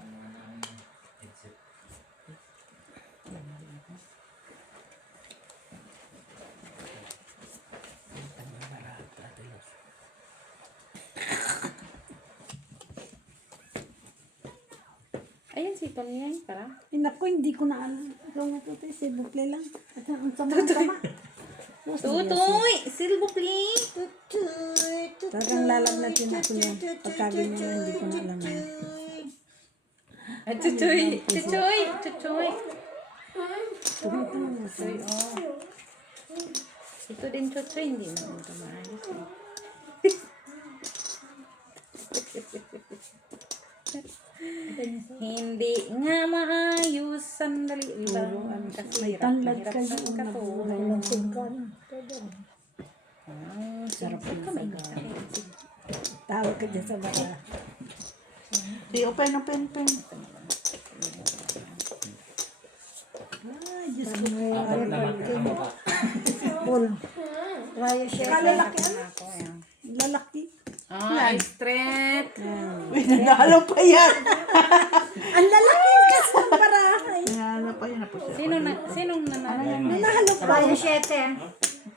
Ayan si Tom yan, para. Eh, naku, hindi ko na alam. Ikaw nga ito, si Buple lang. At ang sama-sama. Tutoy! Silbo please! Talagang lalagnatin ako niya. Pagkaganyan, hindi ko na alam. Ay, chuchoy! Chuchoy! Chuchoy! Chuchoy, oh. Ito din chuchoy, hindi naman ito maayos. Hindi nga maayos. Sandali lang. Kasi May hirap na tanlad hirap kayo ng na katulong. Walang singka, no? Sarap ng saga. Tawag ka dyan sa bara. Di, open. Ay, Diyos ko. Full. Raya siya. Kalalaki ano? Lalaki. Ah, straight. Uy, nanalo pa yan. Ang lalaki kasi ng barahay. Nanalo pa yan. Sinong nanalo? Nanalo pa. Raya 7.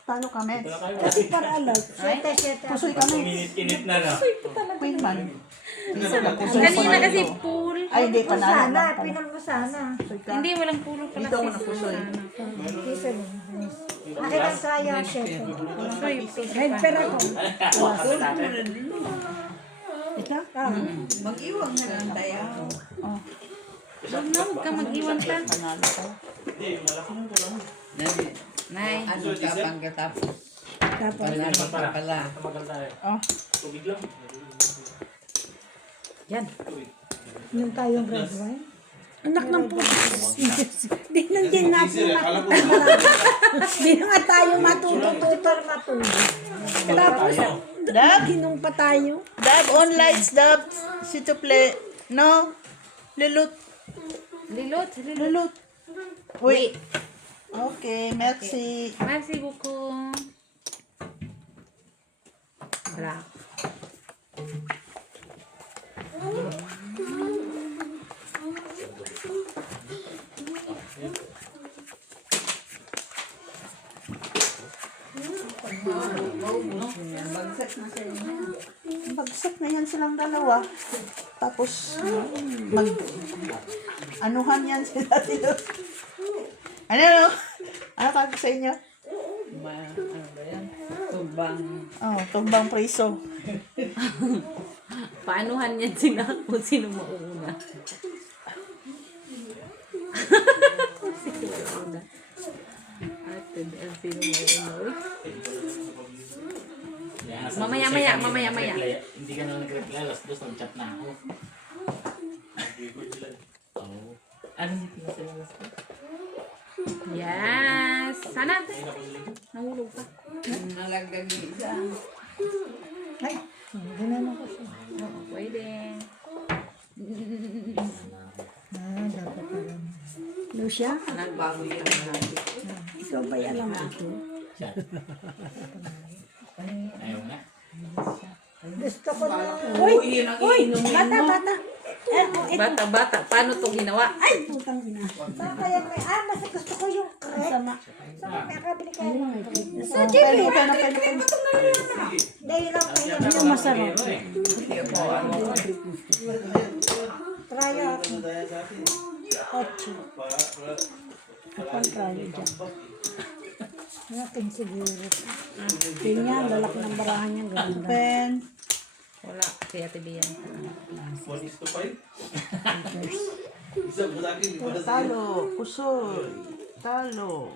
Talo kami. Kasi para alam. 7. Pusoy kami. Init na na. Queen man. Kanina kasi pool. Ay, hindi, panalo Sana, lang pala. pinang mo sana. Pusoy ka. Hindi, walang pulo pala. Dito ako napusoy. Isa lang. Akin ang kaya 7. Red pero ako. Ito? Mag-iwag na lang tayo. Huwag na, huwag ka mag-iwan ka. Panalo ko. Nay. Ano ka pagkatapos? Tapos. Panalo ka pala. Tumagal tayo. Oh. Tubig lang. Yan. Yung tayong red wine. Anak ng puso. Di lang din natin Di na nga tayo matututo. Para matulog. Tapos, Dab? ginong pa tayo. Dab, on lights, Dab. Si to play. No? Lilut. Lilot. Uy. Okay, merci. Merci beaucoup. Bra. Bagsak na yan silang dalawa. Tapos, mag... Anuhan yan sila dito. Ano? Ano tawag sa inyo? Ano ba yan? Tubang. Oh, tumbang preso. Paanuhan yan sila kung sino mauna. Sino mauna? Ate, sino mauna? Mamaya. Hindi ka na nag-reply, alas 2, nag-chat na ako. Oo. Ano hindi pinasaya alas 2? Yes! Sana! Nahulog pa. Nalagdag isa. Ay, ginano ko siya. Oo, pwede. Dapat pala. Lucia, Nagbago yun. ikaw ba'y alam mo ito? Siya. Ayaw nga. Gusto ko na. Uy! Bata! Bata. Paano to ginawa? Ay! Putang ina. Kaya may, mas gusto ko yung crepe. Sama. So, may akabili kayo. Sa chibi! Dahil lang kayo. Ano masarap? Try ako. 8. Apang trayo dyan. Natin siguro. Ganyan, lalaki ng barahan niya. Ganyan. Pen. Wala. Kaya tibiyan. 1:5? Isa mo sa akin. Talo. Pusoy. Talo.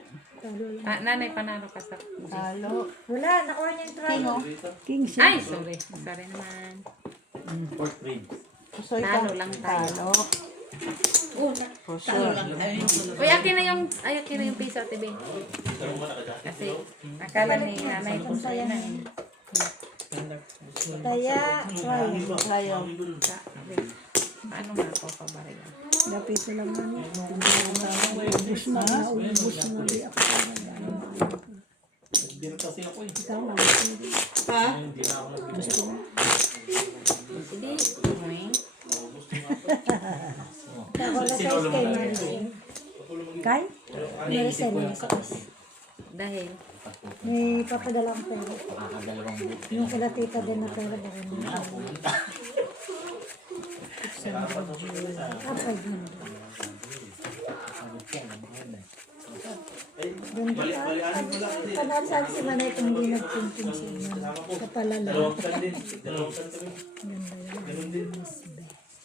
Nanay, panalo ka sa... Talo. Wala, nakuha niya yung try. Kingo. King siya. Ay, sorry. Sorry naman. Fourth grade. Pusoy ka. Talo lang tayo. Talo. Pusoy. Uy, akin na yung piso, tibi. Kasi, akala ni nanay kung sa'yo na eh. Kaya, try. Tayo. Paano nga ako pabarya? Lapito lang namin. Ubus na. Di ako. Hindi rin kasi ako eh. Ikaw lang. Ha? Hindi na ako Gusto mo. Hindi. Uy. Ako na size kay Maricel. Kay? Maricel, sa kas. Dahil, May papadalang pera. Makakadalawang boot. Yung kila tita din na pera baka may Doon ka panasal si Manay kung hindi nagtintin sa inyo. Sa palala. Dalawang kan din. Ganun din.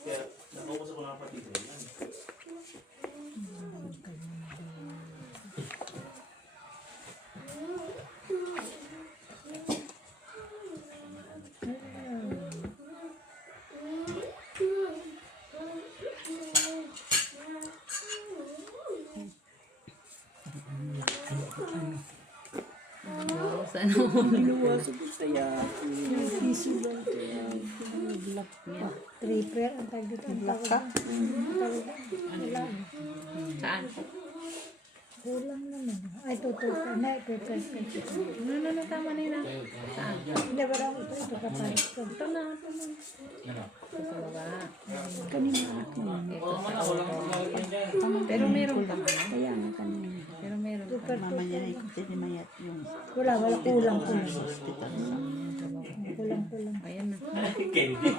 Kaya, nakuha sa mga kapatid. Sa ano? Binuwasan ko kaya. Piso lang kaya. Black pa. Triple ang tag dito. Black ka? Wala. Saan? Kulang naman. Ay, tutupa na. Ito. No, tama na yun. Saan? Hindi ba daw ito kapatid? Ito na. Ano? Ito sa baba. Kanina ako. Ito sa pero meron pa man. Kaya nga kanina. Pero meron pa. Mamaya na ikutin ni Mayat yung Wala. Kulang. hospital sa Kulang. Ayan na. Candy.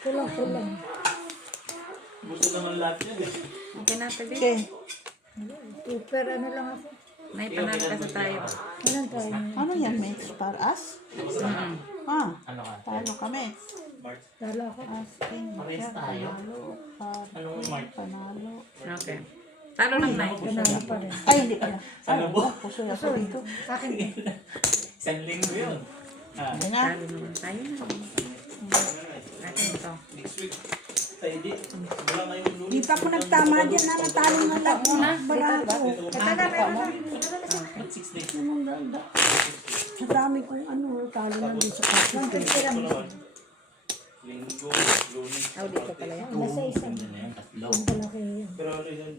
Kulang. Gusto naman lahat yan eh. Okay na, tabi. Okay. Super ano lang ako. May panalo ka sa tayo. Anong try mo? Ano yan, mates? Para us? Ah, Ano ka? talo kami. Lalo ako. Asking. Parehas tayo. Panalo. Anong mark? Panalo. Okay. Talo lang na. Panalo pa rin. Ay, hindi pala. Ano ba? Puso na ko dito. Akin. Isang linggo yun. Hindi na. Talo naman tayo na. Akin ito. Next week. Tayo di. Wala na yung lunes. Di pa ako nagtama dyan na natalo na lang. Barato. Ba't 6 days? Sa dami kong ano, talo na din sa kapit. Ito naman. Linggo, lunes. Oh, dito pala yan. Nasa isang. Ano na yan? Tatlo. Yung malaki yun. Pero ano yun?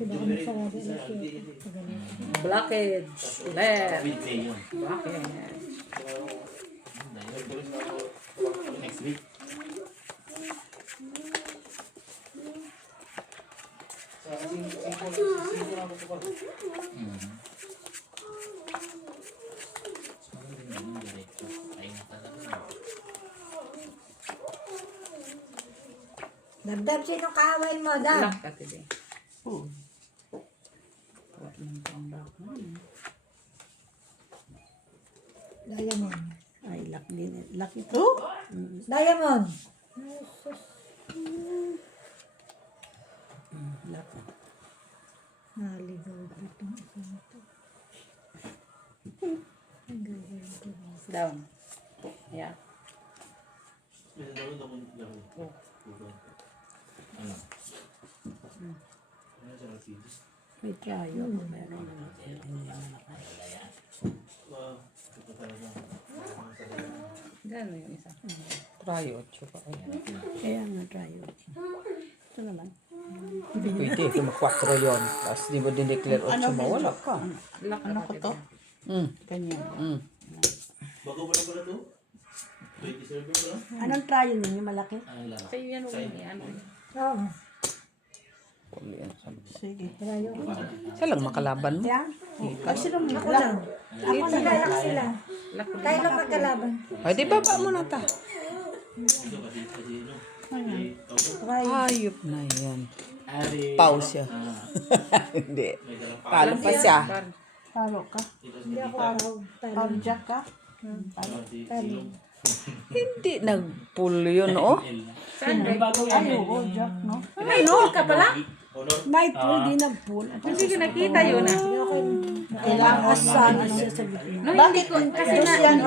Pinakang sarado na siya. Blockage. Left. Weekday yun. Blockage. Next week. Diretso. Ay na talaga. Dabdab, sino kaaway mo, Dab? Lock ka, tibi. Diamond. Ay, luck din. Luck ito. Oh, Diamond. Luck. Naligaw ko itong isang ito. Ang gagawin ko. Down. Yeah. May dalawang dalawang. Ano? Ano sa TV? May trial. Meron naman. Wow. Ito talaga. Gano'n yung isa. Kaya nga trial. Ito naman. Pwede, kung 4 yun. Tapos di mo dineclare 8 mo, wala ka. Lock ka, ano ko to? Ganyan. Bago pa lang pala to? 20 server pa lang? Anong trial ninyo? Malaki? Ano lang? Sa'yo yan, huwag mo yan. Oo. Sige. Malayo. Siya lang makalaban mo. Yan. Ay, sino mo? Ako lang. Sila lang sila. Lock ko. Tayo lang magkalaban. Ay, di baba mo na ta. Ito kasi no? Try. Hayop na yan. Ari. Pause siya. Hindi. Talo pa siya. Talo ka? Hindi ako araw. Talo. Pabjak ka? Talo. Hindi nag-pull yun, oh. Saan, Greg? Ay, oo, Jack, no? Ay, no, ka pala? Honor. May pool, di nag-pool. Hindi ko nakita yun, ah. Kailangan sana siya sa gitna. No, hindi ko. Kasi na,